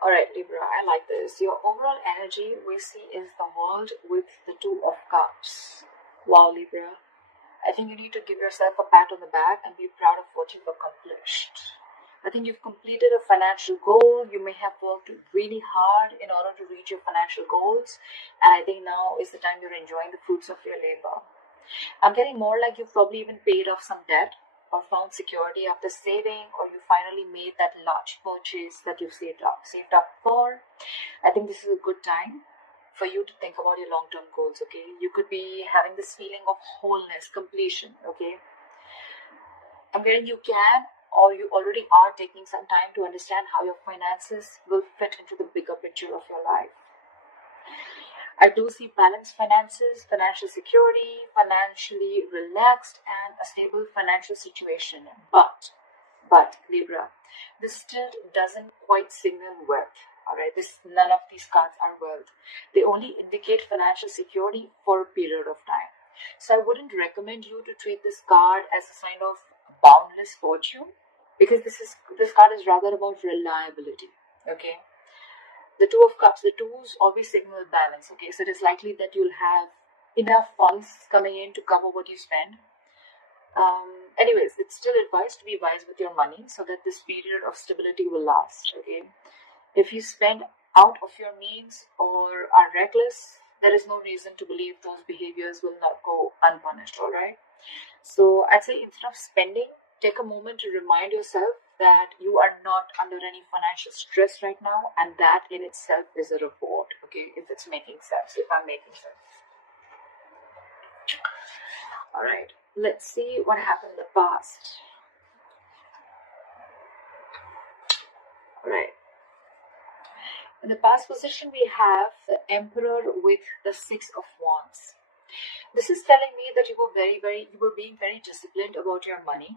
Alright, Libra, I like this. Your overall energy we see is the world with the Two of Cups. Wow, Libra. I think you need to give yourself a pat on the back and be proud of what you've accomplished. I think you've completed a financial goal. You may have worked really hard in order to reach your financial goals. And I think now is the time you're enjoying the fruits of your labor. I'm getting more like you've probably even paid off some debt or found security after saving, or you finally made that large purchase that you've saved up for. I think this is a good time for you to think about your long-term goals, okay? You could be having this feeling of wholeness, completion, okay? I'm getting you can or you already are taking some time to understand how your finances will fit into the bigger picture of your life. I do see balanced finances, financial security, financially relaxed, and a stable financial situation. But Libra, this still doesn't quite signal wealth. All right, none of these cards are wealth. They only indicate financial security for a period of time. So I wouldn't recommend you to treat this card as a sign of boundless fortune, because this card is rather about reliability. Okay, the Two of Cups, the twos always signal balance. Okay, so it is likely that you'll have enough funds coming in to cover what you spend. Anyways, it's still advised to be wise with your money so that this period of stability will last. Okay, if you spend out of your means or are reckless, there is no reason to believe those behaviors will not go unpunished. All right. So I'd say instead of spending, take a moment to remind yourself that you are not under any financial stress right now, and that in itself is a reward. Okay, if it's making sense, if I'm making sense. All right, let's see what happened in the past. All right. In the past position, we have the Emperor with the Six of Wands. This is telling me that you were being very disciplined about your money.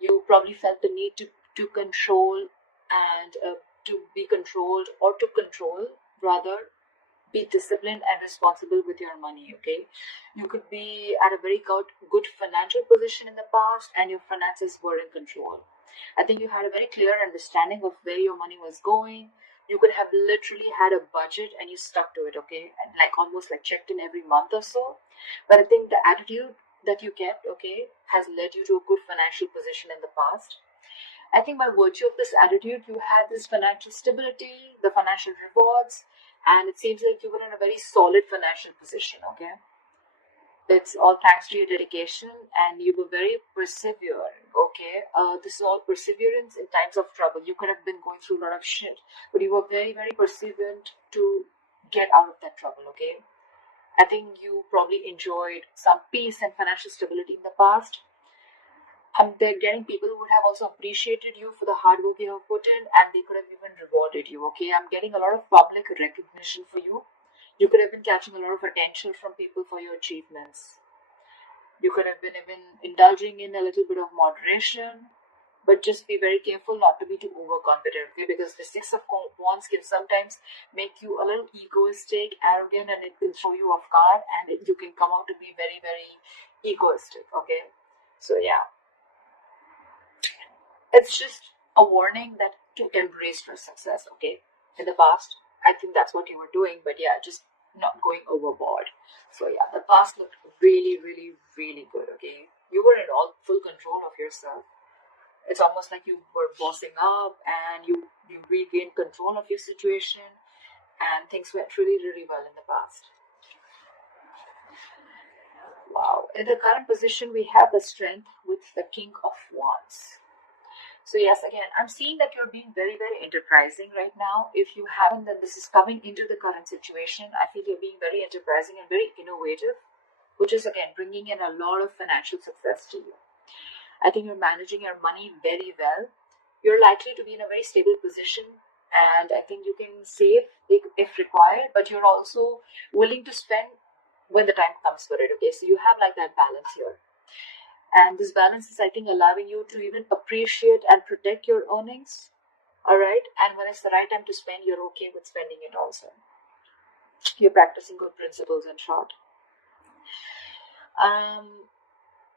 You probably felt the need to control and to be controlled, or to control rather, be disciplined and responsible with your money. Okay, you could be at a very good financial position in the past and your finances were in control. I think you had a very clear understanding of where your money was going. You could have literally had a budget and you stuck to it, okay, and like almost like checked in every month or so. But I think the attitude that you kept, okay, has led you to a good financial position in the past. I think by virtue of this attitude, you had this financial stability, the financial rewards, and it seems like you were in a very solid financial position, okay? It's all thanks to your dedication, and you were very persevering, okay? This is all perseverance in times of trouble. You could have been going through a lot of shit, but you were very, very perseverant to get out of that trouble, okay? I think you probably enjoyed some peace and financial stability in the past. And they're getting people who would have also appreciated you for the hard work you have put in, and they could have even rewarded you. Okay, I'm getting a lot of public recognition for you. You could have been catching a lot of attention from people for your achievements. You could have been even indulging in a little bit of moderation, but just be very careful not to be too overconfident, okay? Because the Six of Wands can sometimes make you a little egoistic, arrogant, and it will throw you off guard, and you can come out to be very, very egoistic, okay? So yeah, it's just a warning that to embrace your success, okay? In the past, I think that's what you were doing, but yeah, just not going overboard. So yeah, the past looked really, really, really good, okay? You were in all full control of yourself. It's almost like you were bossing up and you regained control of your situation, and things went really, really well in the past. Wow. In the current position, we have the Strength with the King of Wands. So yes, again, I'm seeing that you're being very, very enterprising right now. If you haven't, then this is coming into the current situation. I feel you're being very enterprising and very innovative, which is again bringing in a lot of financial success to you. I think you're managing your money very well. You're likely to be in a very stable position, and I think you can save if required, but you're also willing to spend when the time comes for it. Okay, so you have like that balance here. And this balance is, I think, allowing you to even appreciate and protect your earnings. All right. And when it's the right time to spend, you're okay with spending it also. You're practicing good principles, in short.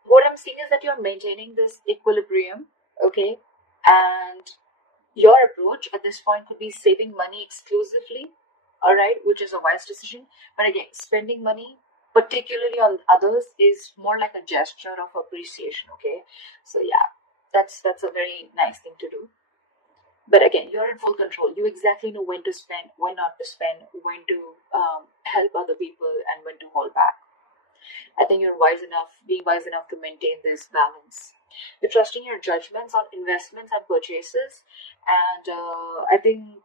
What I'm seeing is that you're maintaining this equilibrium. Okay. And Your approach at this point could be saving money exclusively, all right, which is a wise decision. But again, spending money, particularly on others, is more like a gesture of appreciation. Okay, so yeah, that's a very nice thing to do. But again, you're in full control. You exactly know when to spend, when not to spend, when to help other people, and when to hold back. I think you're being wise enough to maintain this balance. You're trusting your judgments on investments and purchases, and I think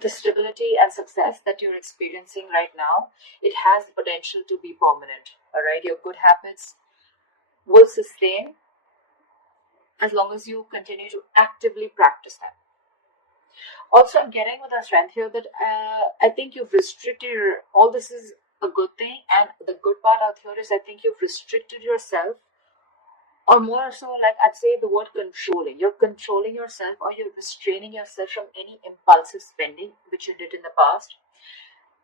the stability and success that you're experiencing right now, it has the potential to be permanent. All right, your good habits will sustain as long as you continue to actively practice them. Also, I'm getting with a strength here that I think you've restricted all this is a good thing, and the good part out here is I think you've restricted yourself, or more so, like I'd say the word controlling. You're controlling yourself, or you're restraining yourself from any impulsive spending which you did in the past.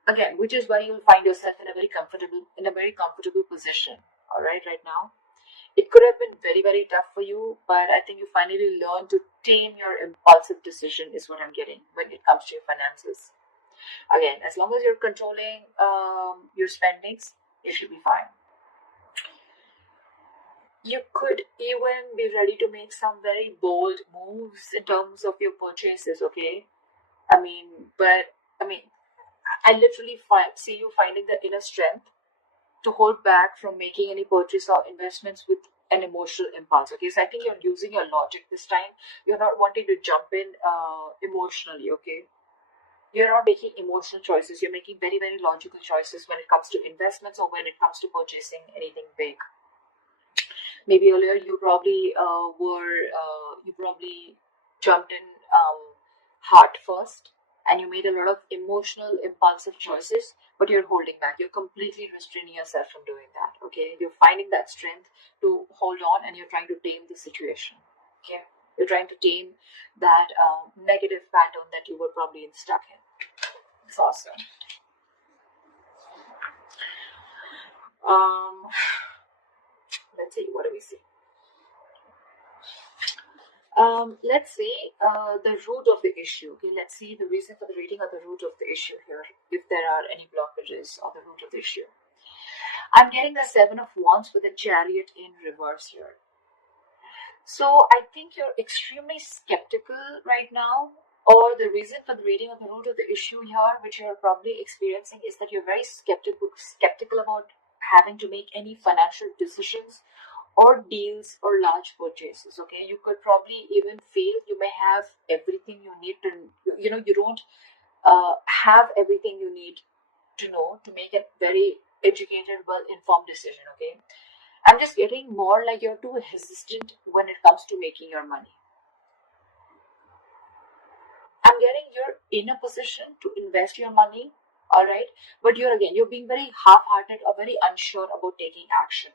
Again, which is why you'll find yourself in a very comfortable position. All right now. It could have been very, very tough for you, but I think you finally learned to tame your impulsive decision, is what I'm getting when it comes to your finances. Again, as long as you're controlling your spendings, you should be fine. You could even be ready to make some very bold moves in terms of your purchases, okay? But I literally see you finding the inner strength to hold back from making any purchase or investments with an emotional impulse. Okay, so I think you're using your logic this time. You're not wanting to jump in emotionally. Okay, you're not making emotional choices. You're making very, very logical choices when it comes to investments or when it comes to purchasing anything big. Maybe earlier you probably jumped in heart first, and you made a lot of emotional impulsive choices, but you're holding back. You're completely restraining yourself from doing that. Okay, you're finding that strength to hold on, and you're trying to tame the situation. Okay, you're trying to tame that negative pattern that you were probably stuck in. It's awesome. um let's see, what do we see? Let's see the root of the issue. Okay, let's see the reason for the reading or the root of the issue here, if there are any blockages or the root of the issue. I'm getting the Seven of Wands with the Chariot in reverse here. So I think you're extremely skeptical right now, or the reason for the reading or the root of the issue here, which you're probably experiencing, is that you're very skeptical about having to make any financial decisions or deals or large purchases. Okay, you could probably even feel you may have everything you need to, you don't have everything you need to know to make a very educated, well informed decision. Okay, I'm just getting more like you're too hesitant when it comes to making your money. I'm getting you're in a position to invest your money, all right, but you're being very half-hearted or very unsure about taking action.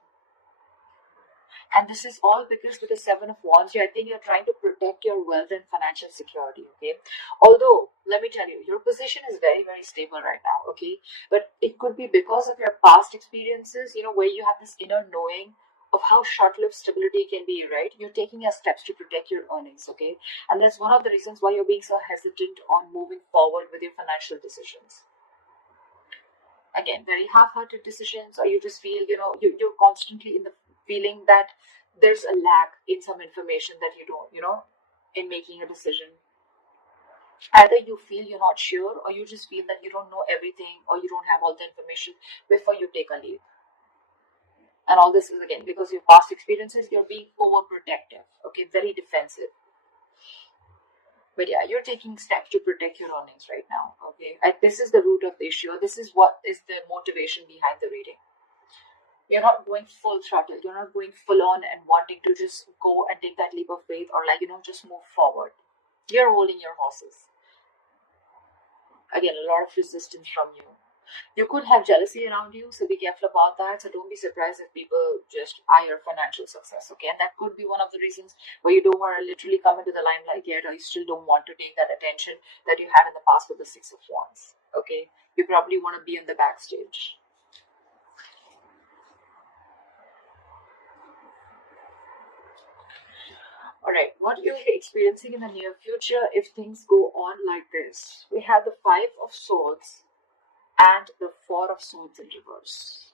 And this is all because with the Seven of Wands here, I think you're trying to protect your wealth and financial security, okay? Although, let me tell you, your position is very, very stable right now, okay? But it could be because of your past experiences, where you have this inner knowing of how short-lived stability can be, right? You're taking steps to protect your earnings, okay? And that's one of the reasons why you're being so hesitant on moving forward with your financial decisions. Again, very half-hearted decisions, or you just feel you're constantly in the feeling that there's a lack in some information that you don't in making a decision. Either you feel you're not sure, or you just feel that you don't know everything, or you don't have all the information before you take a leap. And all this is again because of your past experiences. You're being overprotective, okay, very defensive. But yeah, you're taking steps to protect your earnings right now. Okay, and this is the root of the issue. This is what is the motivation behind the reading. You're not going full throttle. You're not going full on and wanting to just go and take that leap of faith, or just move forward. You're holding your horses. Again, a lot of resistance from you. You could have jealousy around you, so be careful about that. So don't be surprised if people just eye your financial success, okay? And that could be one of the reasons why you don't want to literally come into the limelight yet, or you still don't want to take that attention that you had in the past with the Six of Wands, okay? You probably want to be in the backstage. Alright, what you'll be experiencing in the near future if things go on like this? We have the Five of Swords and the Four of Swords in reverse.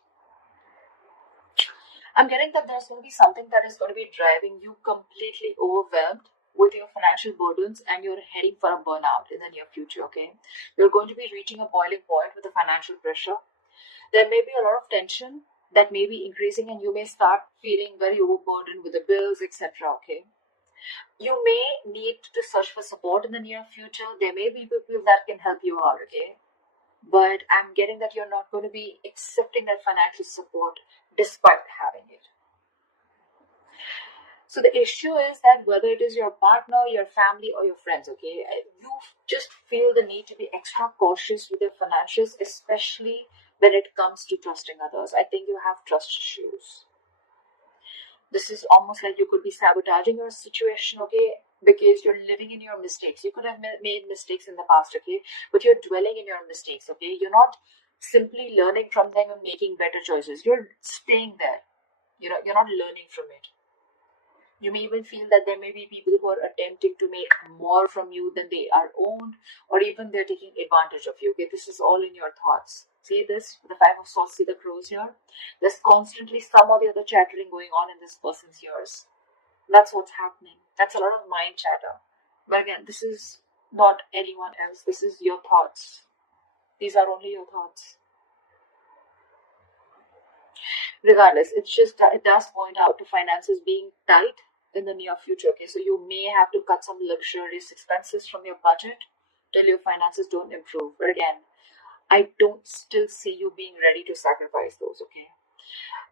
I'm getting that there's going to be something that is going to be driving you completely overwhelmed with your financial burdens, and you're heading for a burnout in the near future, okay? You're going to be reaching a boiling point with the financial pressure. There may be a lot of tension that may be increasing, and you may start feeling very overburdened with the bills, etc., okay? You may need to search for support in the near future. There may be people that can help you out, okay? But I'm getting that you're not going to be accepting that financial support despite having it. So the issue is that whether it is your partner, your family, or your friends, okay, you just feel the need to be extra cautious with your financials, especially when it comes to trusting others. I think you have trust issues. This is almost like you could be sabotaging your situation, okay, because you're living in your mistakes. You could have made mistakes in the past, okay, but you're dwelling in your mistakes, okay. You're not simply learning from them and making better choices. You're staying there. You're not learning from it. You may even feel that there may be people who are attempting to make more from you than they are owned, or even they're taking advantage of you. Okay, this is all in your thoughts. See this? The Five of Swords, see the crows here? There's constantly some or the other chattering going on in this person's ears. That's what's happening. That's a lot of mind chatter. But again, this is not anyone else. This is your thoughts. These are only your thoughts. Regardless, it's just that it does point out to finances being tight in the near future, okay? So you may have to cut some luxurious expenses from your budget till your finances don't improve. But again, I don't still see you being ready to sacrifice those, okay?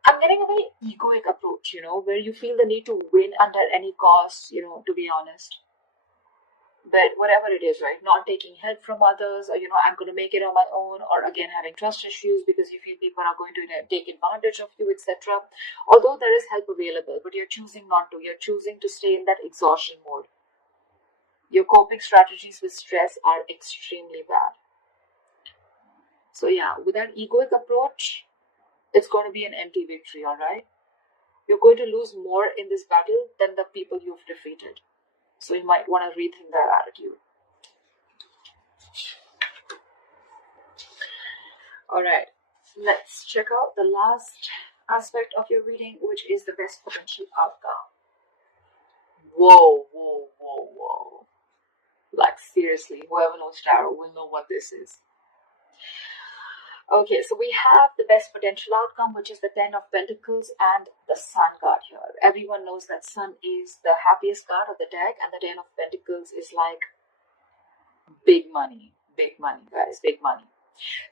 I'm getting a very egoic approach, where you feel the need to win under any cost, to be honest. But whatever it is, right? Not taking help from others, or I'm going to make it on my own, or again having trust issues because you feel people are going to take advantage of you, etc. Although there is help available, but you're choosing not to. You're choosing to stay in that exhaustion mode. Your coping strategies with stress are extremely bad. So yeah, with that egoic approach, it's going to be an empty victory, all right? You're going to lose more in this battle than the people you've defeated. So you might want to rethink that attitude. Alright, let's check out the last aspect of your reading, which is the best potential outcome. Whoa. Like seriously, whoever knows tarot will know what this is. Okay, so we have the best potential outcome, which is the Ten of Pentacles and the Sun card here. Everyone knows that Sun is the happiest card of the deck, and the Ten of Pentacles is like big money, guys, big money.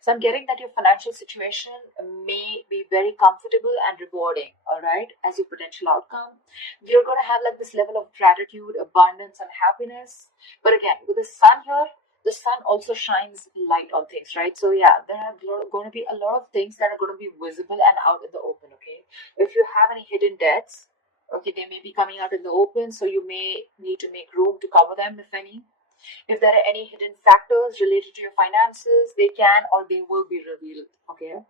So I'm getting that your financial situation may be very comfortable and rewarding, all right, as your potential outcome. You're going to have like this level of gratitude, abundance, and happiness. But again, with the Sun here, the Sun also shines light on things, right? So yeah, there are going to be a lot of things that are going to be visible and out in the open, okay? If you have any hidden debts, okay, they may be coming out in the open, so you may need to make room to cover them, if any. If there are any hidden factors related to your finances, they can or they will be revealed, okay?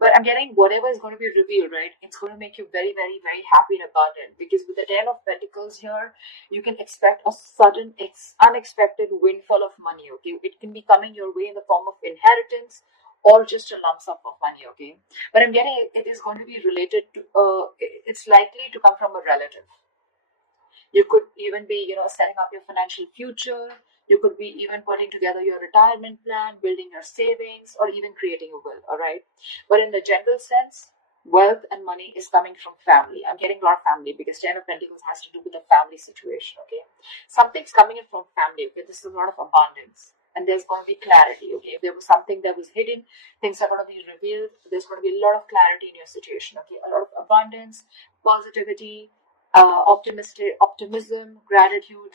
But I'm getting whatever is going to be revealed, right? It's going to make you very, very, very happy and abundant, because with the Ten of Pentacles here, you can expect a sudden, unexpected windfall of money, okay? It can be coming your way in the form of inheritance or just a lump sum of money, okay? But I'm getting it is going to be related to, it's likely to come from a relative. You could even be, setting up your financial future. You could be even putting together your retirement plan, building your savings, or even creating a will, all right? But in the general sense, wealth and money is coming from family. I'm getting a lot of family because Ten of Pentacles has to do with the family situation, okay? Something's coming in from family, okay? This is a lot of abundance. And there's going to be clarity, okay? If there was something that was hidden, things are going to be revealed. There's going to be a lot of clarity in your situation, okay? A lot of abundance, positivity, optimism, gratitude.